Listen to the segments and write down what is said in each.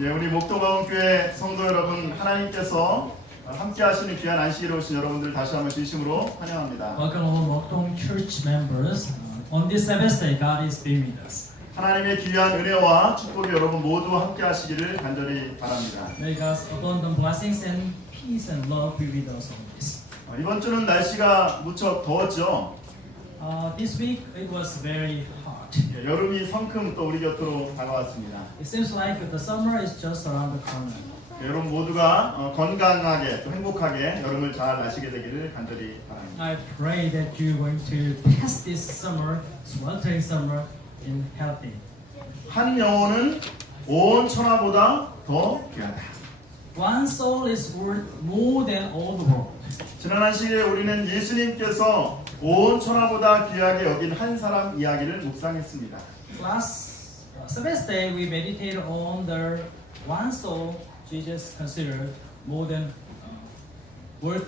예, 우리 목동가운교회 성도 여러분, 하나님께서 함께 하시는 귀한 안식일에 오신 여러분들 다시 한번 진심으로 환영합니다. Welcome all Mokdong Church members. On this Sabbath day, God is being with us. 하나님의 귀한 은혜와 축복이 여러분 모두 함께 하시기를 간절히 바랍니다. May God's abundant blessings and peace and love be with us always. 이번 주는 날씨가 무척 더웠죠. This week it was very hot. 예, 여름이 성큼 또 우리 곁으로 다가왔습니다. It seems like the summer is just around the corner. 예, 여러분 모두가 건강하게 또 행복하게 여름을 잘 나시게 되기를 간절히 바랍니다. I pray that you're going to pass this summer, sweltering summer, in healthy. 한 영혼은 온 천하보다 더 귀하다. One soul is worth more than all the world. 지난 안식일에 우리는 예수님께서 온 천하보다 귀하게 여긴 한 사람 이야기를 묵상했습니다. Last Sabbath day, we meditated on the one soul Jesus considered worth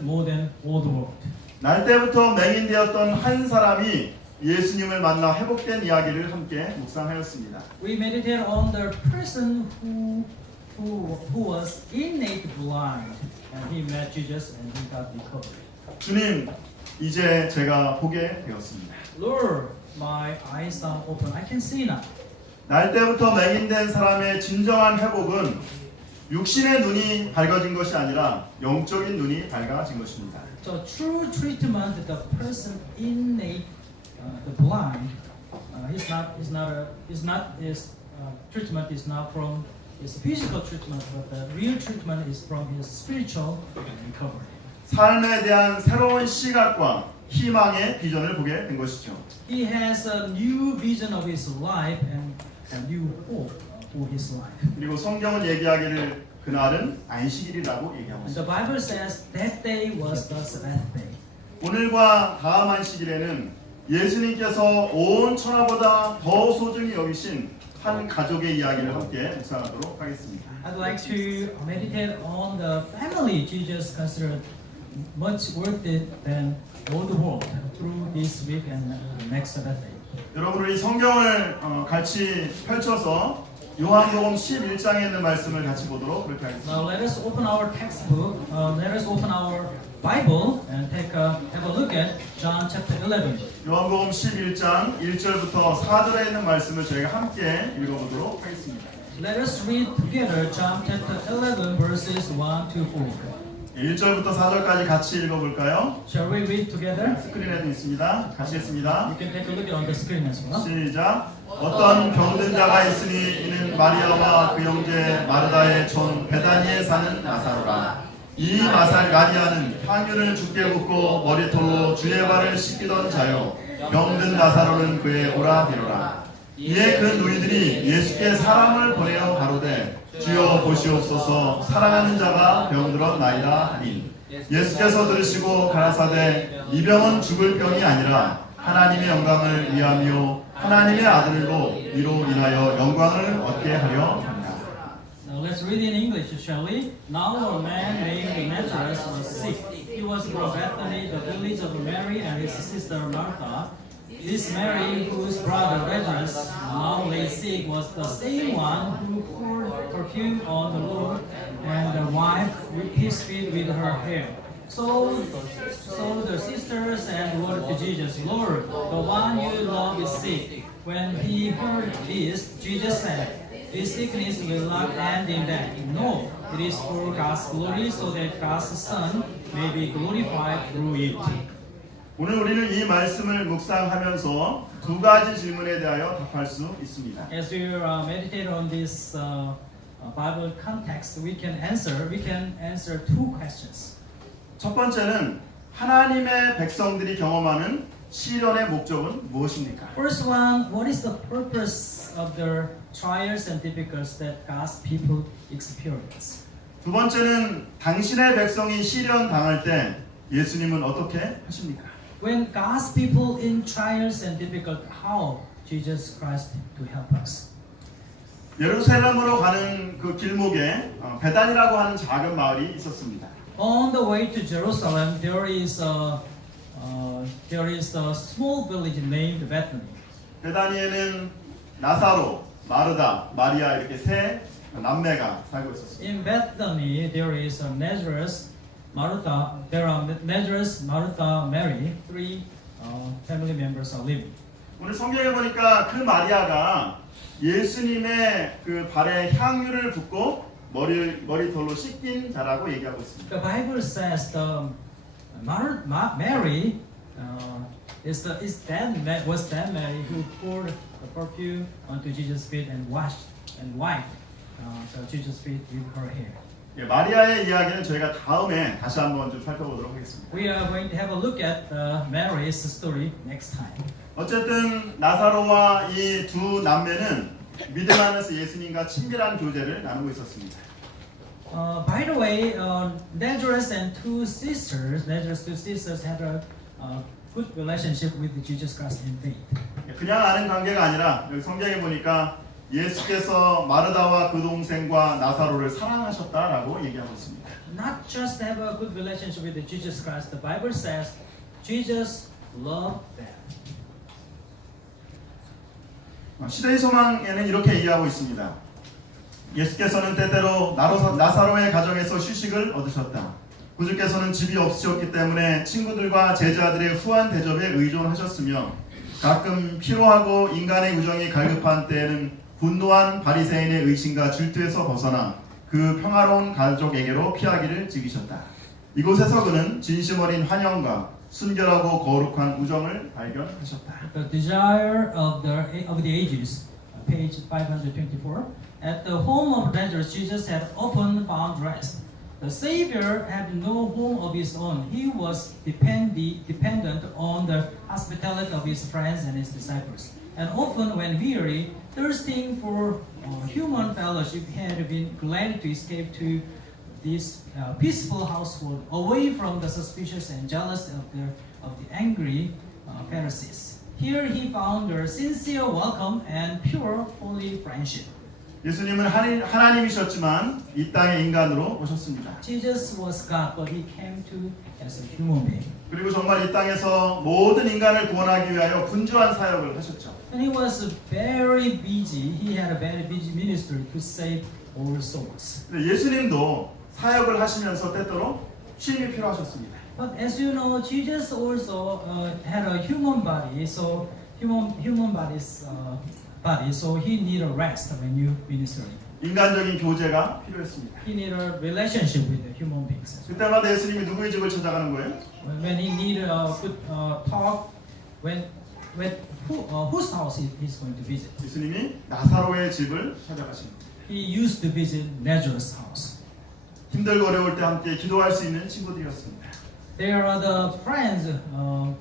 more than all the world. 날 때부터 맹인되었던 한 사람이 예수님을 만나 회복된 이야기를 함께 묵상하였습니다. We meditated on the person who was innate blind, and he met Jesus and he got recovered. 주님, 이제 제가 보게 되었습니다. Lord, my eyes are open. I can see now. 날 때부터 맹인된 사람의 진정한 회복은 육신의 눈이 밝아진 것이 아니라 영적인 눈이 밝아진 것입니다. So true treatment, the person innate, the blind, his treatment is not from his physical treatment, but the real treatment is from his spiritual recovery. 삶에 대한 새로운 시각과 희망의 비전을 보게 된 것이죠. He has a new vision of his life and a new hope for his life. 그리고 성경은 얘기하기를 그날은 안식일이라고 얘기하고 And the 있습니다. Bible says that day was the Sabbath day. 오늘과 다음 안식일에는 예수님께서 온 천하보다 더 소중히 여기신 한 가족의 이야기를 함께 묵상하도록 하겠습니다. I'd like to meditate on the family Jesus considered much worth it than all the world through this week and next Sabbath day. 여러분 우리 성경을 같이 펼쳐서 요한복음 11장에 있는 말씀을 같이 보도록 그렇게 하겠습니다. Now let us open our textbook. Let us open our Bible and have a look at John chapter 11. 요한복음 11장 1절부터 4절에 있는 말씀을 저희가 함께 읽어보도록 하겠습니다. Let us read together John chapter 11 verses 1 to 4. 1절부터 4절까지 같이 읽어볼까요? Shall we read together? 스크린에도 있습니다. 같이 했습니다. You can take a look on the screen as well. 시작. 어떤 병든 자가 있으니 이는 마리아와 그 형제 마르다의 촌 베다니에 사는 나사로라. 이 마리아는 향유를 주께 붓고 머리털로 주의 발을 씻기던 자요. 병든 나사로는 그의 오라 비로라. 이에 그 누이들이 예수께 사람을 보내어 가로되 주여 보시옵소서 사랑하는 자가 병들었나이다 하니 예수께서 들으시고 가라사대 이 병은 죽을 병이 아니라 하나님의 영광을 위함이요 하나님의 아들로 이로 인하여 영광을 얻게 하려 합니다. Now let's read in English, shall we? Now a man named Lazarus was sick. He was from Bethany, the village of Mary and his sister Martha. This Mary, whose brother Lazarus now lay sick, was the same one who poured perfume on the Lord and wiped his feet with her hair. So the sisters and word to Jesus, Lord, the one you love is sick. When he heard this, Jesus said, this sickness will not end in death. No, it is for God's glory, so that God's Son may be glorified through it. 오늘 우리는 이 말씀을 묵상하면서 두 가지 질문에 대하여 답할 수 있습니다. As we meditate on this Bible context, we can answer two questions. 첫 번째는 하나님의 백성들이 경험하는 시련의 목적은 무엇입니까? First one, what is the purpose of the trials and difficulties that God's people experience? 두 번째는 당신의 백성이 시련 당할 때 예수님은 어떻게 하십니까? When God's people in trials and difficulties, how Jesus Christ to help us? 예루살렘으로 가는 그 길목에 베단이라고 하는 작은 마을이 있었습니다. On the way to Jerusalem, there is a small village named Bethany. 베다니에는 나사로, 마르다, 마리아 이렇게 세 남매가 살고 있었습니다. In Bethany, there is a Nazareth, Martha. There are Nazareth, Martha, Mary. Three family members are living. 오늘 성경에 보니까 그 마리아가 예수님의 그 발에 향유를 붓고 머리털로 씻긴 자라고 얘기하고 있습니다. The Bible says the Mary was that Mary who poured the perfume onto Jesus' feet and washed and wiped the Jesus' feet with her hair. 예, 마리아의 이야기는 저희가 다음에 다시 한번 좀 살펴보도록 하겠습니다. We are going to have a look at Mary's story next time. 어쨌든 나사로와 이 두 남매는 믿음 안에서 예수님과 친밀한 교제를 나누고 있었습니다. By the way, Lazarus two sisters had a good relationship with Jesus Christ in faith. 그냥 아는 관계가 아니라 여기 성경에 보니까 예수께서 마르다와 그 동생과 나사로를 사랑하셨다라고 얘기하고 있습니다. Not just have a good relationship with Jesus Christ. The Bible says Jesus loved them. 시대의 소망에는 이렇게 얘기하고 있습니다. 예수께서는 때때로 나사로의 가정에서 휴식을 얻으셨다. 구주께서는 집이 없으셨기 때문에 친구들과 제자들의 후한 대접에 의존하셨으며 가끔 피로하고 인간의 우정이 갈급한 때에는 분노한 바리새인의 의심과 질투에서 벗어나 그 평화로운 가족에게로 피하기를 즐기셨다. 이곳에서 그는 진심 어린 환영과 순결하고 거룩한 우정을 발견하셨다. The desire of the ages, page 524. At the home of Lazarus, Jesus had often found rest. The Savior had no home of his own. He was dependent on the hospitality of his friends and his disciples. And often, when weary, thirsting for human fellowship, he had been glad to escape to this peaceful household, away from the suspicious and jealous of the angry Pharisees. Here he found a sincere welcome and pure, holy friendship. 예수님은 하나님이셨지만 이 땅에 인간으로 오셨습니다. Jesus was God, but he came to as a human being. 그리고 정말 이 땅에서 모든 인간을 구원하기 위하여 분주한 사역을 하셨죠. And he was very busy. He had a very busy ministry to save all souls. 예수님도 사역을 하시면서 때때로 쉼이 필요하셨습니다. But as you know, Jesus also had a human body, so human body's body, so he need a rest when you minister. 인간적인 교제가 필요했습니다. He need a relationship with the human beings. 그때마다 예수님이 누구의 집을 찾아가는 거예요? When he need a good talk, when whose house he's going to visit. 예수님이 나사로의 집을 찾아가십니다. He used to visit Lazarus' house. 힘들고 어려울 때 함께 기도할 수 있는 친구들이었습니다. There are the friends who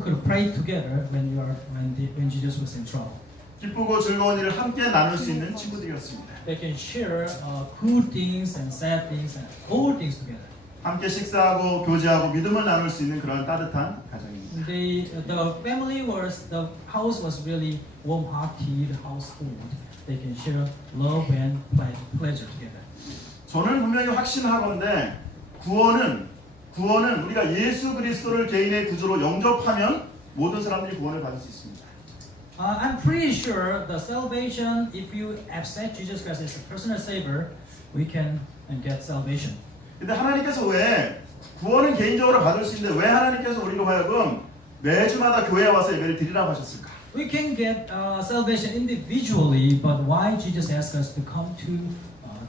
could pray together when Jesus was in trouble. 기쁘고 즐거운 일을 함께 나눌 수 있는 친구들이었습니다. They can share good things and sad things and all things together. 함께 식사하고 교제하고 믿음을 나눌 수 있는 그런 따뜻한 가정입니다. The house was really warm-hearted household. They can share love and pleasure together. 저는 분명히 확신하건대 구원은 우리가 예수 그리스도를 개인의 구주로 영접하면 모든 사람들이 구원을 받을 수 있습니다. I'm pretty sure the salvation, if you accept Jesus Christ as a personal savior, we can get salvation. 근데 하나님께서 왜 구원은 개인적으로 받을 수 있는데 왜 하나님께서 우리로 하여금 매주마다 교회에 와서 예배를 드리라고 하셨을까? We can get salvation individually, but why Jesus asked us to come to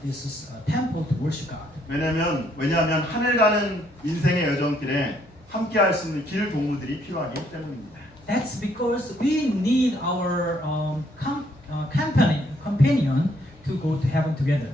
this temple to worship God? 왜냐하면 하늘 가는 인생의 여정길에 함께 할 수 있는 길 동무들이 필요하기 때문입니다. That's because we need our companion to go to heaven together.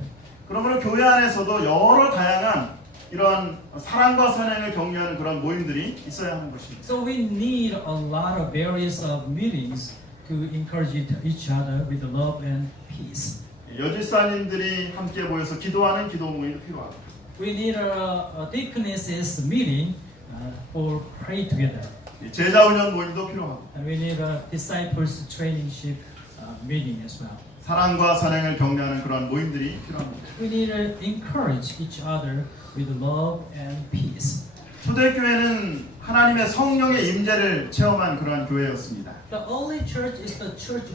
그러므로 교회 안에서도 여러 다양한 이런 사랑과 선행을 격려하는 그런 모임들이 있어야 하는 것입니다. So we need a lot of various meetings to encourage each other with love and peace. 여질사님들이 함께 모여서 기도하는 기도 모임도 필요하고. We need a deaconesses meeting for pray together. 제자 훈련 모임도 필요하고. And we need a disciples trainingship meeting as well. 사랑과 선행을 격려하는 그런 모임들이 필요합니다. We need to encourage each other with love and peace. 초대교회는 하나님의 성령의 임재를 체험한 그러한 교회였습니다. The early church is the church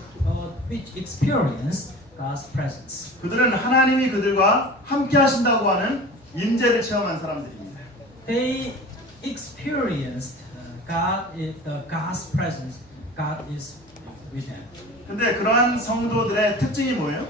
which experienced God's presence. 그들은 하나님이 그들과 함께 하신다고 하는 임재를 체험한 사람들입니다. They experienced God's presence. God is with them. 근데 그러한 성도들의 특징이 뭐예요?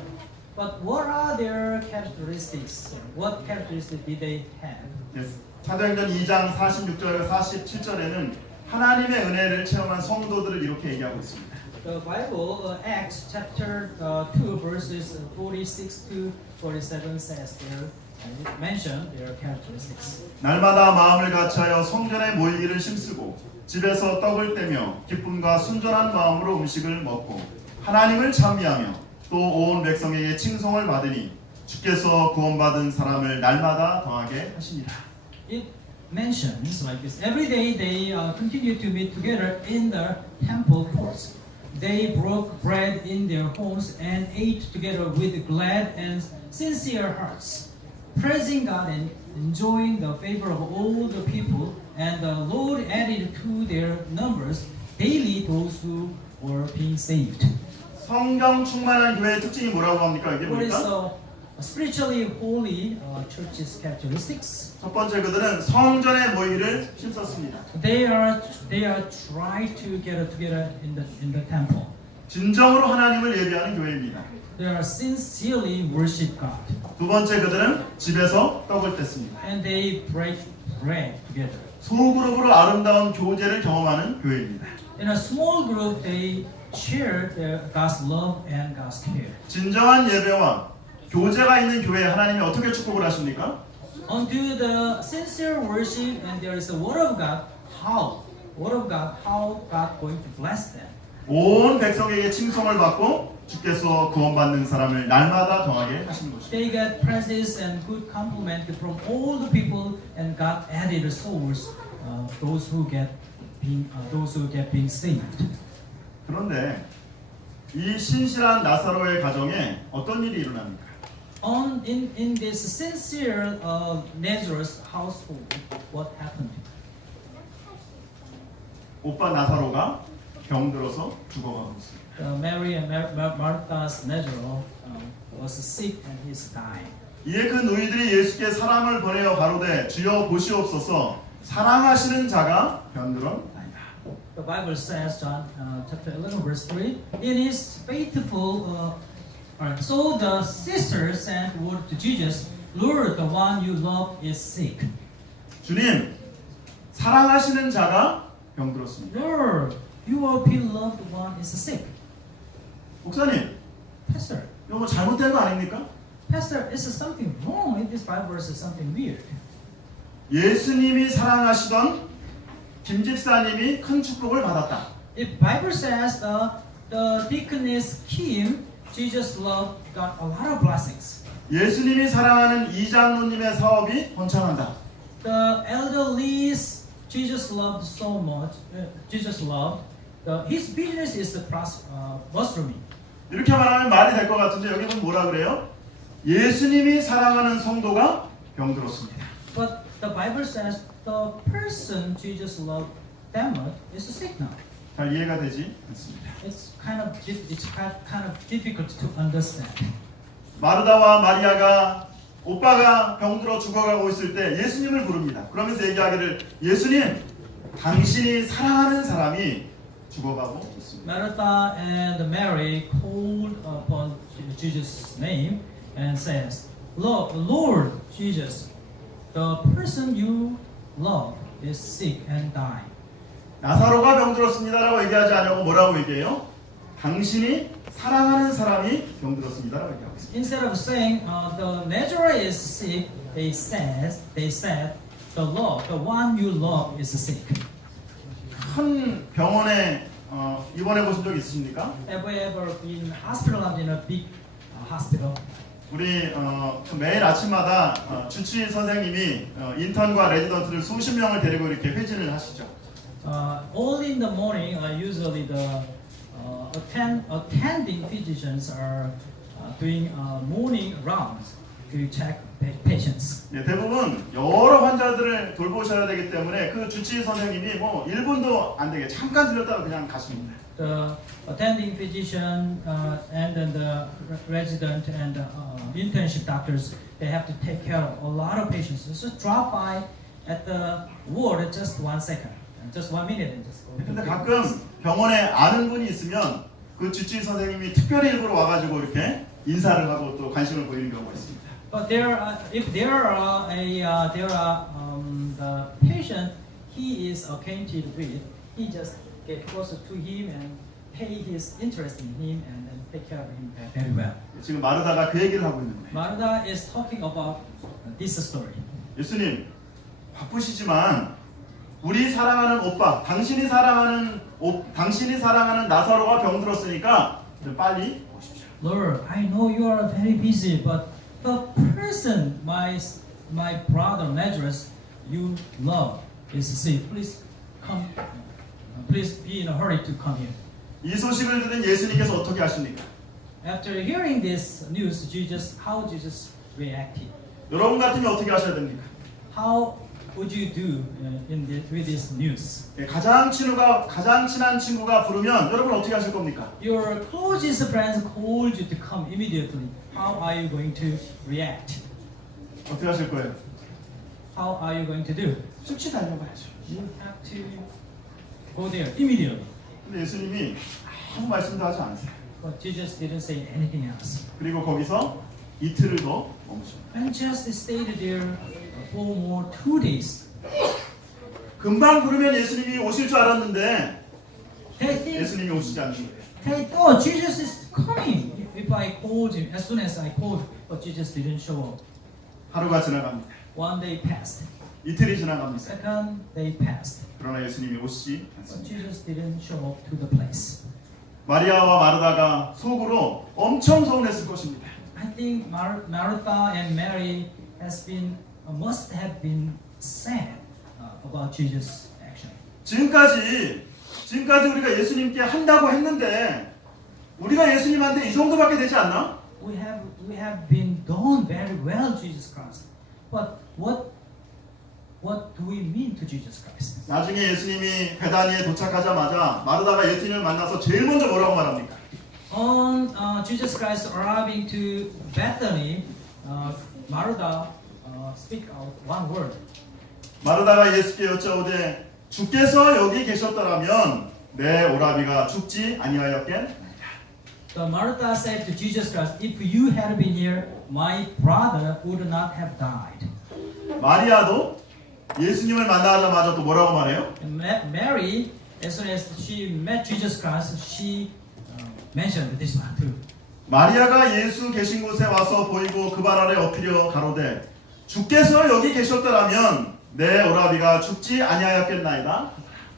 But what are their characteristics? What characteristics did they have? 네, 사도행전 2장 46절 47절에는 하나님의 은혜를 체험한 성도들을 이렇게 얘기하고 있습니다. The Bible, Acts chapter 2, verses 46 to 47 says there, and it mentioned their characteristics. 날마다 마음을 같이하여 성전에 모이기를 힘쓰고 집에서 떡을 떼며 기쁨과 순전한 마음으로 음식을 먹고 하나님을 찬미하며 또 온 백성에게 칭송을 받으니 주께서 구원받은 사람을 날마다 더하게 하십니다. It mentions like this: every day they continued to meet together in the temple courts. They broke bread in their homes and ate together with glad and sincere hearts, praising God and enjoying the favor of all the people. And the Lord added to their numbers daily those who were being saved. 성경 충만한 교회의 특징이 뭐라고 합니까? 이게 What is 뭡니까? spiritually holy church's characteristics? 첫 번째 그들은 성전에 모이기를 힘썼습니다. They are trying to get together in the temple. 진정으로 하나님을 예배하는 교회입니다. They are sincerely worship God, 두 번째 그들은 집에서 떡을 뗐습니다. and they break bread together. 소그룹으로 아름다운 교제를 경험하는 교회입니다. In a small group, they share God's love and God's care. 진정한 예배와 교제가 있는 교회에 하나님이 어떻게 축복을 하십니까? Unto the sincere worship, and there is a word of God. How God going to bless them? 온 백성에게 칭송을 받고 주께서 구원받는 사람을 날마다 더하게 하시는 것입니다. They get praises and good compliment from all the people, and God added souls, those who get being saved. 그런데 이 신실한 나사로의 가정에 어떤 일이 일어납니까? In this sincere Nazareth household, what happened? 오빠 나사로가 병들어서 죽어가고 있습니다. Mary and Martha's Nazareth was sick and he's dying. 이에 그 노이들이 예수께 사람을 보내어 가로되 주여 보시옵소서 사랑하시는 자가 병들었나이다. The Bible says, John chapter 11 verse 3, it is faithful. So the sisters sent word to Jesus, Lord, the one you love is sick. 주님, 사랑하시는 자가 병들었습니다. Lord, your beloved one is sick. 목사님, Pastor, 이거 뭐 잘못된 거 아닙니까? Pastor, is something wrong in this Bible verse? Is something weird? 예수님이 사랑하시던 김 집사님이 큰 축복을 받았다. If Bible says the deaconess Kim, Jesus loved, got a lot of blessings. 예수님이 사랑하는 이장로님의 사업이 번창한다. The elder Lee's Jesus loved so much. Jesus loved. His business is mushrooming. 이렇게 말하면 말이 될 것 같은데 여기 보면 뭐라 그래요? 예수님이 사랑하는 성도가 병들었습니다. But the Bible says the person Jesus loved that much is sick now. 잘 이해가 되지 않습니다. It's kind of difficult to understand. 마르다와 마리아가 오빠가 병들어 죽어가고 있을 때 예수님을 부릅니다. 그러면서 얘기하기를 예수님, 당신이 사랑하는 사람이 죽어가고 있습니다. Martha and Mary called upon Jesus' name and says, Lord Jesus, the person you love is sick and dying. 나사로가 병들었습니다라고 얘기하지 않냐고 뭐라고 얘기해요? 당신이 사랑하는 사람이 병들었습니다라고 얘기하고 있습니다. Instead of saying the Nazareth is sick, they said the one you love is sick. 큰 병원에 입원해 보신 적 있으십니까? Have you ever been hospitalized in a big hospital? 우리 매일 아침마다 주치의 선생님이 인턴과 레지던트를 수십 명을 데리고 이렇게 회진을 하시죠. All in the morning, usually the attending physicians are doing morning rounds to check patients. 네, 대부분 여러 환자들을 돌보셔야 되기 때문에 그 주치의 선생님이 뭐 1분도 안 되게 잠깐 들렸다가 그냥 가십니다. the attending physician and then the resident and internship doctors, they have to take care of a lot of patients. Just drop by at the ward just 1 second, just 1 minute, and just go. 근데 가끔 병원에 아는 분이 있으면 그 주치의 선생님이 특별히 일부러 와가지고 이렇게 인사를 하고 또 관심을 보이는 경우가 있습니다. But if there are the patient he is acquainted with, he just get closer to him and pay his interest in him and then take care of him very well. 지금 마르다가 그 얘기를 하고 있는데 Martha is talking about this story. 예수님 바쁘시지만 우리 사랑하는 오빠, 당신이 사랑하는 나사로가 병들었으니까 좀 빨리 오십시오. Lord, I know you are very busy, but the person my brother Lazarus you love is sick. Please come. Please be in a hurry to come here. 이 소식을 들은 예수님께서 어떻게 하십니까? After hearing this news, how Jesus reacted? 여러분 같으면 어떻게 하셔야 됩니까? How would you do with this news? 가장 친한 친구가 부르면 여러분 어떻게 하실 겁니까? Your closest friends called you to come immediately. How are you going to react? 어떻게 하실 거예요? How are you going to do? 즉시 달려가야죠. You have to go there immediately. 근데 예수님이 아무 말씀도 하지 않으세요. But Jesus didn't say anything else. 그리고 거기서 이틀을 더 머무십니다. And just stayed there for more 2 days. 금방 부르면 예수님이 오실 줄 알았는데 They think 예수님이 오시지 않는 거예요. They thought Jesus is coming if I called him, as soon as I called, but Jesus didn't show up. 하루가 지나갑니다. 1 day passed, 이틀이 지나갑니다. second day passed, 그러나 예수님이 오시지 but 않습니다. Jesus didn't show up to the place. 마리아와 마르다가 속으로 엄청 서운했을 것입니다. I think Martha and Mary must have been sad about Jesus' action. 지금까지 우리가 예수님께 한다고 했는데 우리가 예수님한테 이 정도밖에 되지 않나? We have been done very well, Jesus Christ. But what do we mean to Jesus Christ? 나중에 예수님이 베다니에 도착하자마자 마르다가 예수님을 만나서 제일 먼저 뭐라고 말합니까? On Jesus Christ arriving to Bethany, Martha speak out one word. 마르다가 예수께 여짜오되 주께서 여기 계셨더라면 내 오라비가 죽지 아니하였겠? So Martha said to Jesus Christ, "If you had been here, my brother would not have died." 마리아도 예수님을 만나자마자 또 뭐라고 말해요? And Mary, as soon as she met Jesus Christ, she mentioned this one too. 마리아가 예수 계신 곳에 와서 보이고 그 발 아래 엎드려 가로되 주께서 여기 계셨더라면 내 오라비가 죽지 아니하였겠나이다.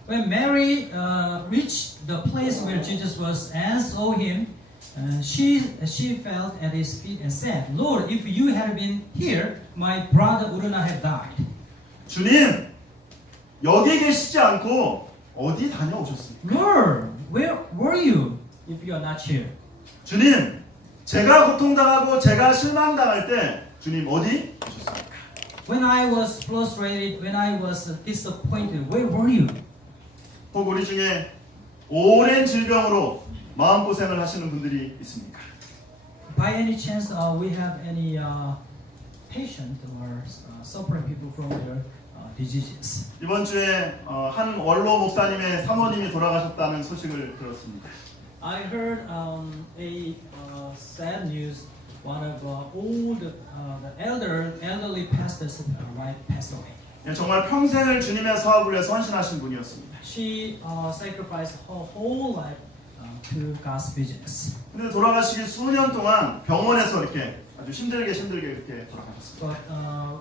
When Mary reached the place where Jesus was and saw him, she fell at his feet and said, "Lord, if you had been here, my brother would not have died." 주님 여기 계시지 않고 어디 다녀오셨습니까? Lord, where were you if you are not here? 주님 제가 고통당하고 제가 실망당할 때 주님 어디 계셨습니까? When I was frustrated, when I was disappointed, where were you? 혹 우리 중에 오랜 질병으로 마음고생을 하시는 분들이 있습니까? By any chance, we have any patient or suffering people from their diseases? 이번 주에 한 원로 목사님의 사모님이 돌아가셨다는 소식을 들었습니다. I heard a sad news. One of the elderly pastors' wife passed away. 정말 평생을 주님의 사업을 위해서 헌신하신 분이었습니다. She sacrificed her whole life to God's business. 근데 돌아가시기 수년 동안 병원에서 이렇게 아주 힘들게 이렇게 돌아가셨습니다. But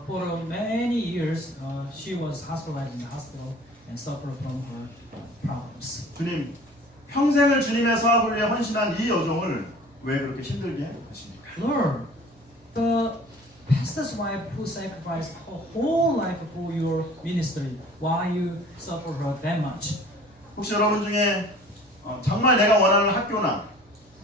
for many years, she was hospitalized in the hospital and suffered from her problems. 주님, 평생을 주님의 사업을 위해 헌신한 이 여종을 왜 그렇게 힘들게 하십니까? Lord, the pastor's wife who sacrificed her whole life for your ministry, why you suffer her that much? 혹시 여러분 중에 정말 내가 원하는 학교나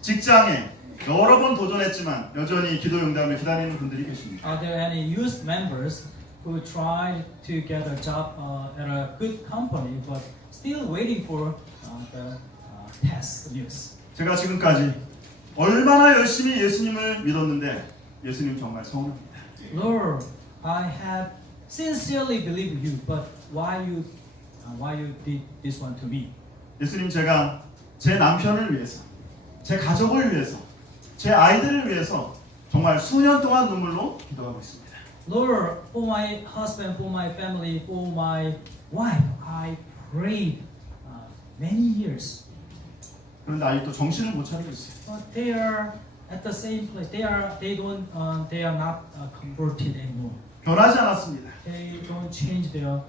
직장에 여러 번 도전했지만 여전히 기도 응답을 기다리는 분들이 계십니다. Are there any youth members who tried to get a job at a good company but still waiting for the test news. 제가 지금까지 얼마나 열심히 예수님을 믿었는데 예수님 정말 서운합니다. Lord, I have sincerely believed you, but why you did this one to me? 예수님, 제가 제 남편을 위해서, 제 가족을 위해서, 제 아이들을 위해서 정말 수년 동안 눈물로 기도하고 있습니다. Lord, for my husband, for my family, for my wife, I prayed many years. 그런데 아직도 정신을 못 차리고 있어요. But they are at the same place. They are not converted anymore. 변하지 않았습니다. They don't change their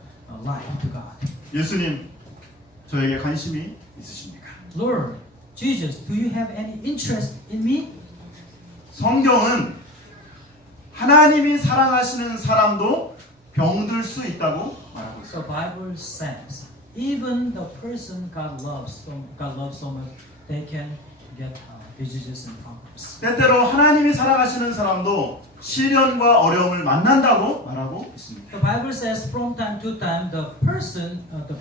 life to God. 예수님, 저에게 관심이 있으십니까? Lord, Jesus, do you have any interest in me? 성경은 하나님이 사랑하시는 사람도 병들 수 있다고 말하고 The 있어요. Bible says even the person God loves so much, they can get diseases and problems. 때때로 하나님이 사랑하시는 사람도 시련과 어려움을 만난다고 말하고 있습니다. The Bible says from time to time the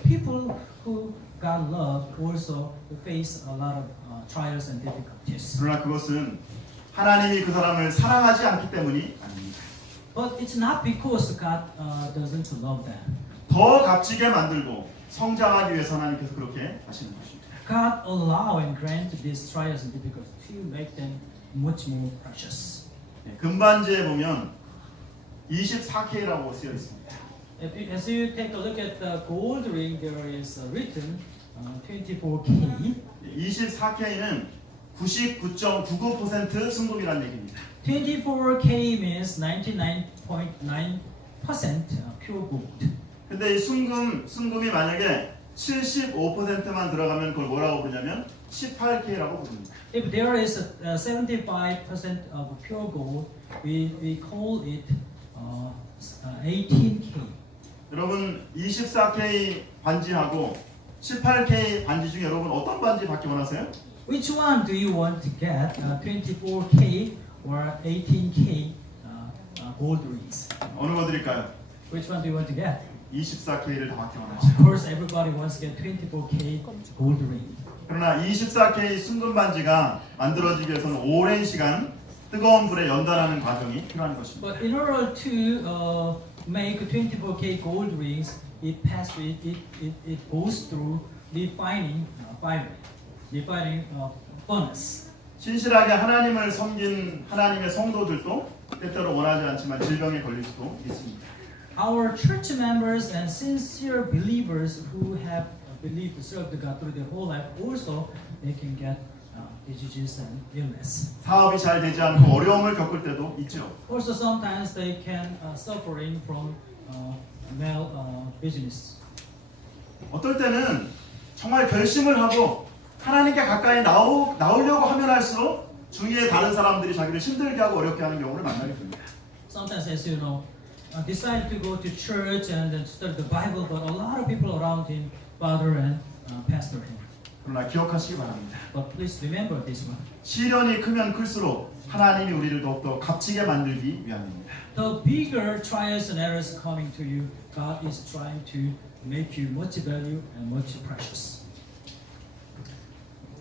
people who God loves also face a lot of trials and difficulties. 그러나 그것은 하나님이 그 사람을 사랑하지 않기 때문이 아닙니다. But it's not because God doesn't love them. 더 값지게 만들고 성장하기 위해서 하나님께서 그렇게 하시는 것입니다. God allow and grant these trials and difficulties to make them much more precious. 금반지에 보면 24K라고 쓰여 있습니다. As you take a look at the gold ring, there is written 24K. 24K는 99.99% 순금이라는 얘기입니다. 24K means 99.9% pure gold. 근데 이 순금이 만약에 75%만 들어가면 그걸 뭐라고 부르냐면 18K라고 부릅니다. If there is 75% of pure gold, we call it 18K. 여러분 24K 반지하고 18K 반지 중에 여러분 어떤 반지 받기 원하세요? Which one do you want to get? 24K or 18K gold rings? 어느 거 드릴까요? Which one do you want to get? 24K를 다 받기 Of 원하죠. course, everybody wants to get 24K gold ring. 그러나 24K 순금 반지가 만들어지기 위해서는 오랜 시간 뜨거운 불에 연단하는 과정이 필요한 것입니다. But in order to make 24K gold rings, it goes through refining furnace. 신실하게 하나님을 섬긴 하나님의 성도들도 때때로 원하지 않지만 질병에 걸릴 수도 있습니다. Our church members and sincere believers who have believed to serve God through their whole life also they can get diseases and illness. 사업이 잘 되지 않고 어려움을 겪을 때도 있죠. Also sometimes they can suffering from mal business. 어떨 때는 정말 결심을 하고 하나님께 가까이 나오려고 하면 할수록 주위에 다른 사람들이 자기를 힘들게 하고 어렵게 하는 경우를 만나게 됩니다. Sometimes, as you know, decide to go to church and then study the Bible, but a lot of people around him bother and pastor him. 그러나 기억하시기 바랍니다. But please remember this one. 시련이 크면 클수록 하나님이 우리를 더욱더 값지게 만들기 위함입니다. The bigger trials and errors coming to you, God is trying to make you much value and much precious.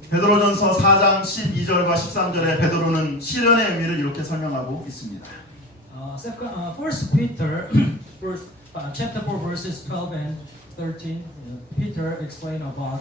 베드로전서 4장 12절과 13절에 베드로는 시련의 의미를 이렇게 설명하고 있습니다. First Peter, chapter 4, verses 12 and 13. Peter explained about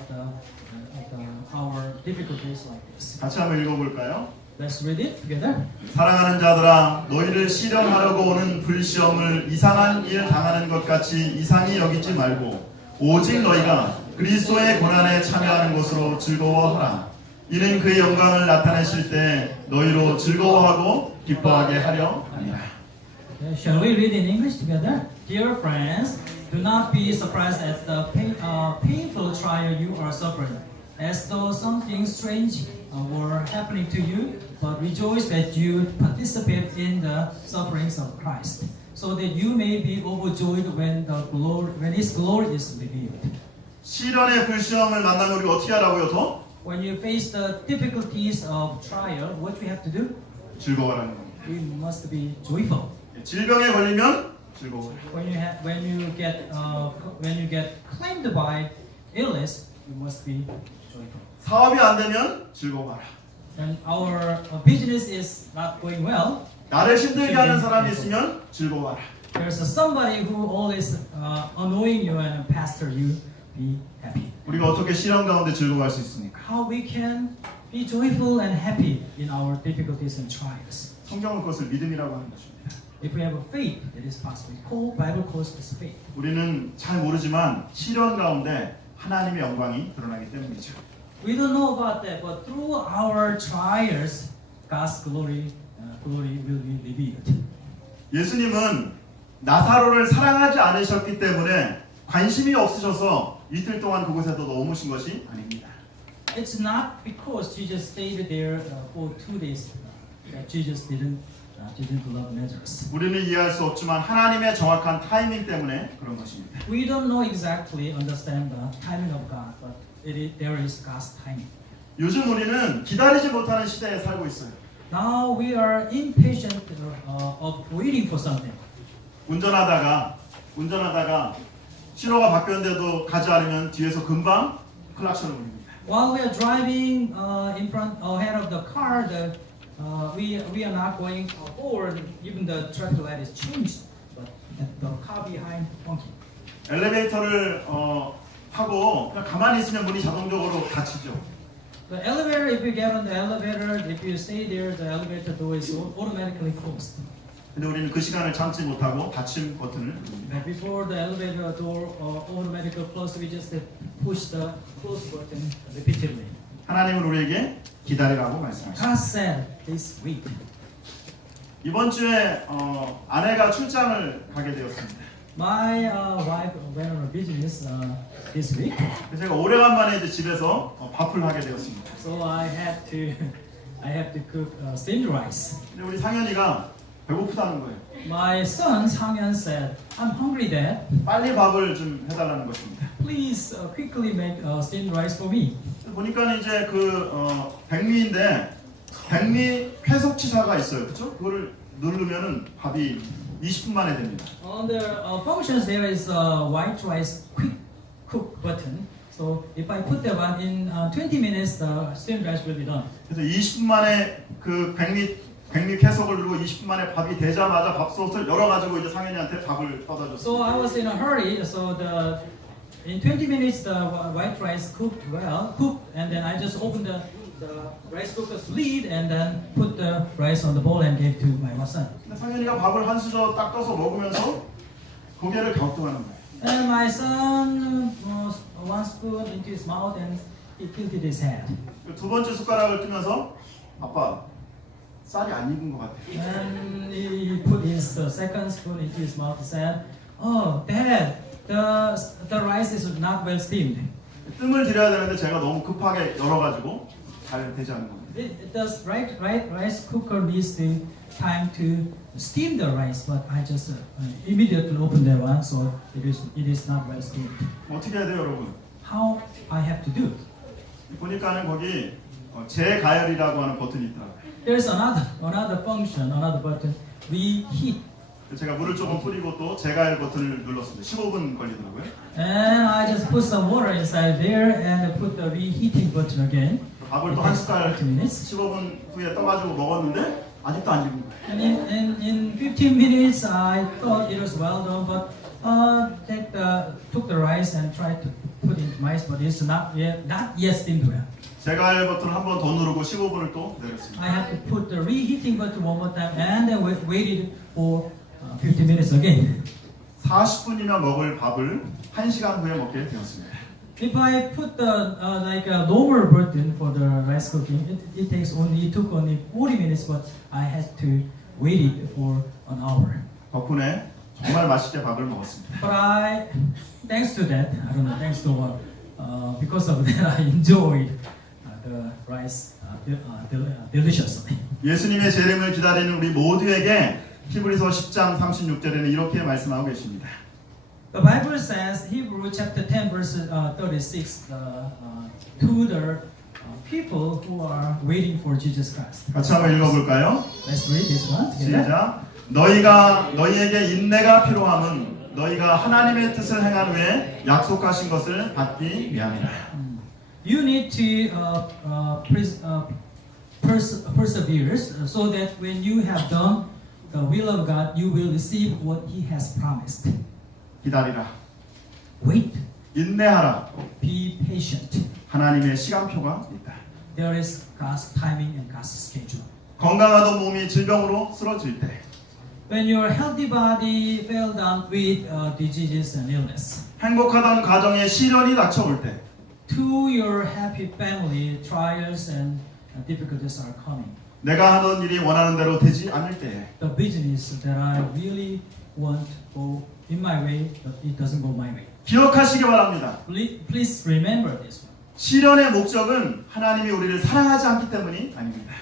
our difficulties like this. 같이 한번 읽어볼까요? Let's read it together. 사랑하는 자들아, 너희를 시련하려고 오는 불시험을 이상한 일 당하는 것 같이 이상히 여기지 말고 오직 너희가 그리스도의 고난에 참여하는 것으로 즐거워하라. 이는 그의 영광을 나타내실 때 너희로 즐거워하고 기뻐하게 하려 함이라. Shall we read in English together? Dear friends, do not be surprised at the painful trial you are suffering, as though something strange were happening to you, but rejoice that you participate in the sufferings of Christ, so that you may be overjoyed when His glory is revealed. 시련의 불시험을 만나면 우리가 어떻게 하라고요? 더 When you face the difficulties of trial, what we have to do? 즐거워하라는 겁니다. We must be joyful. 질병에 걸리면 즐거워라. When you get claimed by illness, you must be joyful. 사업이 안 되면 즐거워하라. And our business is not going well. 나를 힘들게 하는 사람이 있으면 즐거워하라. There's somebody who always annoying you and pester you. Be happy. 우리가 어떻게 시련 가운데 즐거워할 수 있습니까? How we can be joyful and happy in our difficulties and trials. 성경은 그것을 믿음이라고 하는 것입니다. If we have a faith, it is possible. Bible calls this faith. 우리는 잘 모르지만 시련 가운데 하나님의 영광이 드러나기 때문이죠. We don't know about that, but through our trials, God's glory will be revealed. 예수님은 나사로를 사랑하지 않으셨기 때문에 관심이 없으셔서 이틀 동안 그곳에서 머무신 것이 아닙니다. It's not because Jesus stayed there for 2 days that Jesus didn't love Lazarus. 우리는 이해할 수 없지만 하나님의 정확한 타이밍 때문에 그런 것입니다. We don't know exactly understand the timing of God, but there is God's timing. 요즘 우리는 기다리지 못하는 시대에 살고 있어요. Now we are impatient of waiting for something. 운전하다가 신호가 바뀌었는데도 가지 않으면 뒤에서 금방 클락션을 울립니다. While we are driving in front ahead of the car, we are not going forward. Even the traffic light is changed, but the car behind honking. 엘리베이터를 타고 그냥 가만히 있으면 문이 자동적으로 닫히죠. The elevator, if you get on the elevator, if you stay there, the elevator door is automatically closed. 근데 우리는 그 시간을 참지 못하고 닫힘 버튼을 누릅니다. But before the elevator door automatically closed, we just push the close button repeatedly. 하나님은 우리에게 기다리라고 말씀하십니다. God said, "Please wait." 이번 주에 아내가 출장을 가게 되었습니다. My wife went on a business this week, 그래서 제가 오래간만에 이제 집에서 밥을 하게 되었습니다. so I have to cook steamed rice. 근데 우리 상현이가 배고프다는 거예요. My son Sang-hyun said, "I'm hungry, Dad. 빨리 밥을 좀 해달라는 것입니다. Please quickly make steamed rice for me." 보니까 이제 백미인데 백미 쾌속치사가 있어요, 그렇죠? 그거를 누르면은 밥이 20분 만에 됩니다. On the functions, there is a white rice quick cook button. So if I put that one in 20 minutes, the steamed rice will be done. 그래서 20분 만에 그 백미 쾌속을 누르고 20분 만에 밥이 되자마자 밥솥을 열어가지고 이제 상현이한테 밥을 떠다 So 줬어요. I was in a hurry. So in 20 minutes, the white rice cooked, and then I just opened the rice cooker's lid and then put the rice on the bowl and gave to my son. 근데 상현이가 밥을 한 수저 딱 떠서 먹으면서 고개를 갸우뚱하는 거예요. And my son one spoon into his mouth and he tilted his head. 두 번째 숟가락을 뜨면서 아빠 쌀이 안 익은 것 같아요. And he put his second spoon into his mouth and said, "Oh, Dad, the rice is not well steamed." 뜸을 들여야 되는데 제가 너무 급하게 열어가지고 잘 되지 않는 겁니다. It does rice cooker needs the time to steam the rice, but I just immediately opened that one, so it is not well steamed. 어떻게 해야 돼요, 여러분? How I have to do? 보니까는 거기 재가열이라고 하는 버튼이 있더라고요. There's another function, another button. Reheat. 제가 물을 조금 뿌리고 또 재가열 버튼을 눌렀습니다. 15분 걸리더라고요. And I just put some water inside there and put the reheating button again. 밥을 또 한 숟갈 15 minutes. 15분 후에 떠가지고 먹었는데 아직도 안 익은 거예요. And in 15 minutes, I thought it was well done, but took the rice and tried to put it in rice, but it's not yet steamed well. 재가열 버튼 한 번 더 누르고 15분을 또 내렸습니다. I had to put the reheating button one more time and then waited for 15 minutes again. 40분이나 먹을 밥을 1시간 후에 먹게 되었습니다. If I put the like a lower button for the rice cooking, it took only 40 minutes, but I had to wait it for an hour. 덕분에 정말 맛있게 밥을 먹었습니다. But thanks to that, I don't know, thanks to what, because of that, I enjoyed the rice deliciously. 예수님의 재림을 기다리는 우리 모두에게 히브리서 10장 36절에는 이렇게 말씀하고 계십니다. The Bible says, Hebrew chapter 10 verse 36, to the people who are waiting for Jesus Christ. 같이 한번 읽어볼까요? Let's read this one together. 시작. 너희에게 인내가 필요함은 너희가 하나님의 뜻을 행한 후에 약속하신 것을 받기 위함이라. You need to persevere so that when you have done the will of God, you will receive what He has promised. 기다리라. Wait, 인내하라. be patient. 하나님의 시간표가 있다. There is God's timing and God's schedule. 건강하던 몸이 질병으로 쓰러질 때, When your healthy body fell down with diseases and illness, 행복하던 가정에 시련이 닥쳐올 때, to your happy family, trials and difficulties are coming. 내가 하던 일이 원하는 대로 되지 않을 때에 The business that I really want go in my way, but it doesn't go my way. 기억하시기 바랍니다. Please remember this one. 시련의 목적은 하나님이 우리를 사랑하지 않기 때문이 아닙니다.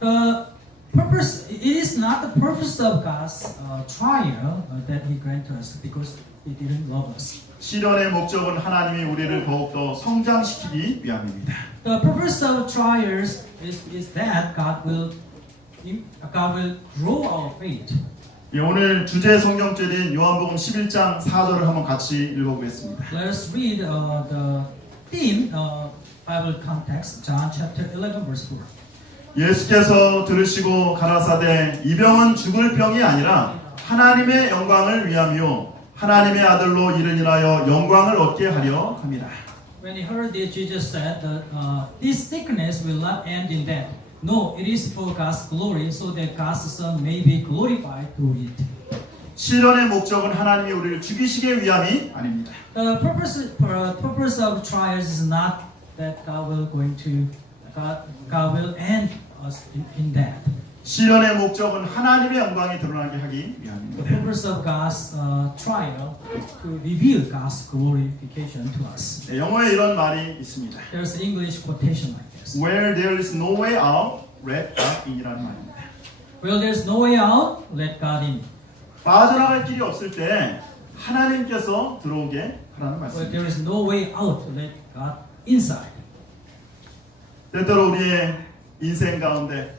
The purpose, it is not the purpose of God's trial that He granted us because He didn't love us. 시련의 목적은 하나님이 우리를 더욱더 성장시키기 위함입니다. The purpose of trials is that God will grow our faith. 예, 오늘 주제 성경절인 요한복음 11장 4절을 한번 같이 읽어보겠습니다. Let us read the theme Bible context, John chapter 11, verse 4. 예수께서 들으시고 가라사대 이 병은 죽을 병이 아니라 하나님의 영광을 위함이요 하나님의 아들로 이를 인하여 영광을 얻게 하려 함이라. When he heard this, Jesus said that this sickness will not end in death. No, it is for God's glory, so that God's Son may be glorified through it. 시련의 목적은 하나님이 우리를 죽이시기 위함이 아닙니다. The purpose of trials is not that God will end us in death. 시련의 목적은 하나님의 영광이 드러나게 하기 The 위함입니다. purpose of God's trial is to reveal God's glorification to us. 네, 영어에 이런 말이 있습니다. There's an English quotation like this. Where there is no way out, let God in이라는 말입니다. Well, there's no way out, let God in. 빠져나갈 길이 없을 때 하나님께서 들어오게 하라는 Well, 말씀입니다. there is no way out, let God inside. 때때로 우리의 인생 가운데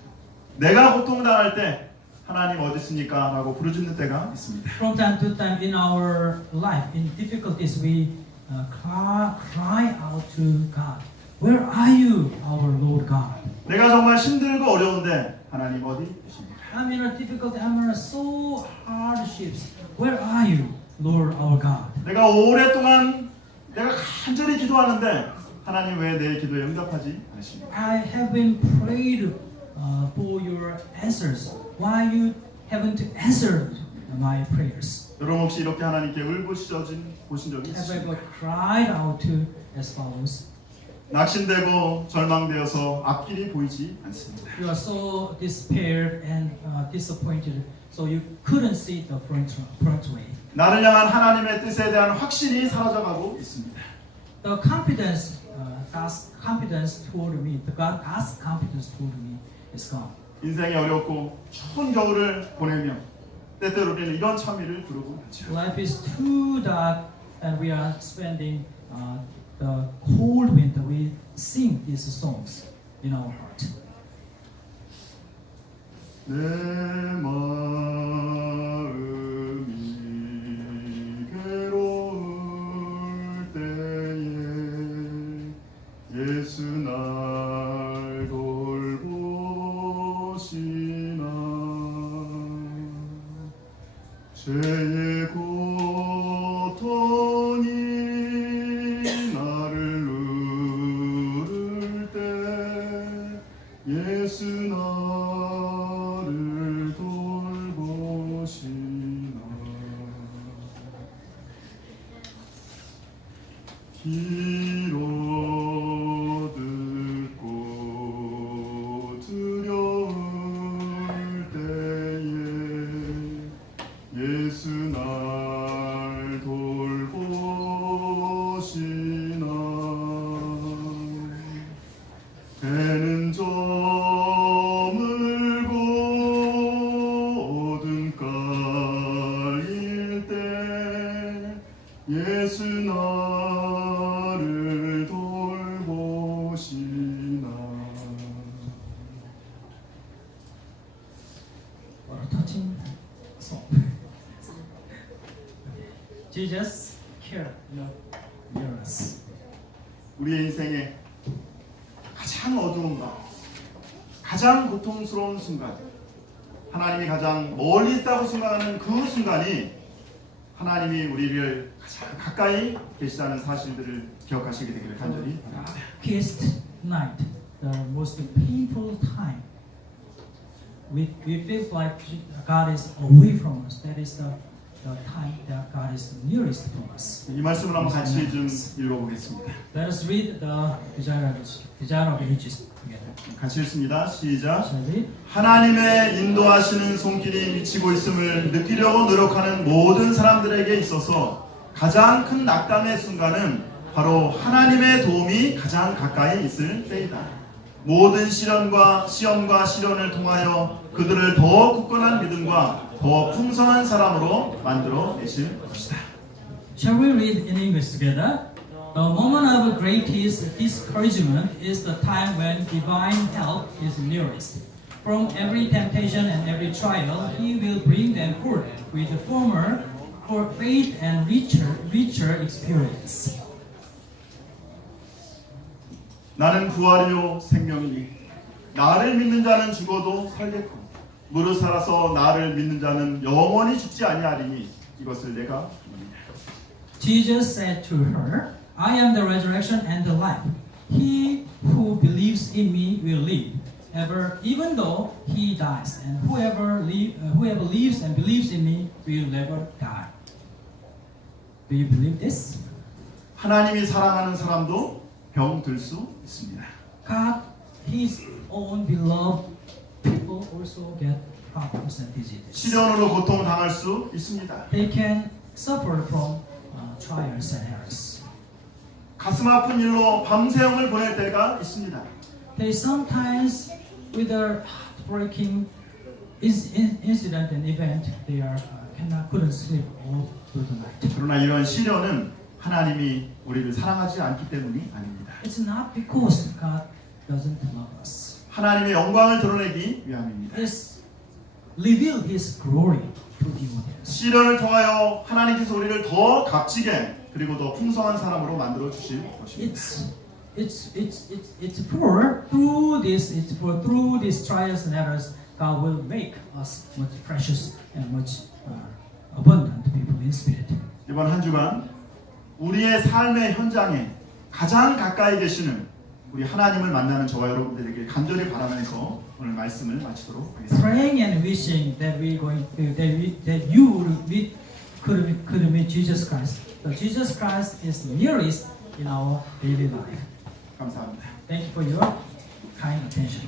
내가 고통당할 때 하나님 어디 있습니까? 라고 부르짖는 때가 있습니다. From time to time in our life, in difficulties, we cry out to God. Where are you, our Lord God? 내가 정말 힘들고 어려운데 하나님 어디 계십니까? I'm in a difficulty. I'm in a so hardships. Where are you, Lord our God? 내가 오랫동안 내가 간절히 기도하는데 하나님 왜 내 기도에 응답하지 않으십니까? I have been prayed for your answers. Why you haven't answered my prayers? 여러분 혹시 이렇게 하나님께 울부짖어진 보신 적이 Have I 있으십니까? ever cried out to as follows? 낙심되고 절망되어서 앞길이 보이지 않습니다. You are so despaired and disappointed, so you couldn't see the front way. 나를 향한 하나님의 뜻에 대한 확신이 사라져가고 있습니다. The confidence, God's confidence toward me, God's confidence toward me is gone. 인생이 어렵고 추운 겨울을 보내며 때때로 우리는 이런 참위를 부르고 있죠. Life is too dark, and we are spending the cold winter. We sing these songs in our heart. 내 마음이 괴로울 때에 예수 날 돌보시나 죄의 고통이 나를 누를 때 예수 나를 돌보시나 귀로 듣고 두려울 때에 예수 날 돌보시나 배는 저물고 어둠 깔릴 때 예수 나를 돌보시나. What a touching song. Jesus care, near us. 우리의 인생에 가장 어두운 밤, 가장 고통스러운 순간, 하나님이 가장 멀리 있다고 생각하는 그 순간이 하나님이 우리를 가장 가까이 계시다는 사실들을 기억하시게 되기를 간절히 바랍니다. Darkest night, the most painful time. We feel like God is away from us. That is the time that God is nearest to us. 이 말씀을 한번 같이 좀 읽어보겠습니다. Let us read the Desire of Ages together. 같이 읽습니다. 시작. Shall we? 하나님의 인도하시는 손길이 미치고 있음을 느끼려고 노력하는 모든 사람들에게 있어서 가장 큰 낙담의 순간은 바로 하나님의 도움이 가장 가까이 있을 때이다. 모든 시련과 시련을 통하여 그들을 더 굳건한 믿음과 더 풍성한 사람으로 만들어 내실 것이다. Shall we read in English together? The moment of greatest discouragement is the time when divine help is nearest. From every temptation and every trial, He will bring them forth with firmer for faith and richer experience. 나는 부활이요 생명이니 나를 믿는 자는 죽어도 살겠고 무릇 살아서 나를 믿는 자는 영원히 죽지 아니하리니 이것을 내가 믿느니라. Jesus said to her, I am the resurrection and the life. He who believes in me will live, even though he dies, and whoever lives and believes in me will never die. Do you believe this? 하나님이 사랑하는 사람도 병들 수 있습니다. God, His own beloved people also get problems and diseases. 시련으로 고통 당할 수 있습니다. They can suffer from trials and errors. 가슴 아픈 일로 밤새움을 보낼 때가 있습니다. They sometimes, with a heartbreaking incident and event, they couldn't sleep all through the night. 그러나 이런 시련은 하나님이 우리를 사랑하지 않기 때문이 아닙니다. It's not because God doesn't love us. 하나님의 영광을 드러내기 위함입니다. It's reveal His glory to the audience. 시련을 통하여 하나님께서 우리를 더 값지게 그리고 더 풍성한 사람으로 만들어 주실 것입니다. It's for through these trials and errors, God will make us much precious and much abundant people in spirit. 이번 한 주간 우리의 삶의 현장에 가장 가까이 계시는 우리 하나님을 만나는 저와 여러분들에게 간절히 바라면서 오늘 말씀을 마치도록 하겠습니다. Praying and wishing that you could meet Jesus Christ. But Jesus Christ is nearest in our daily life. 감사합니다. Thank you for your kind attention.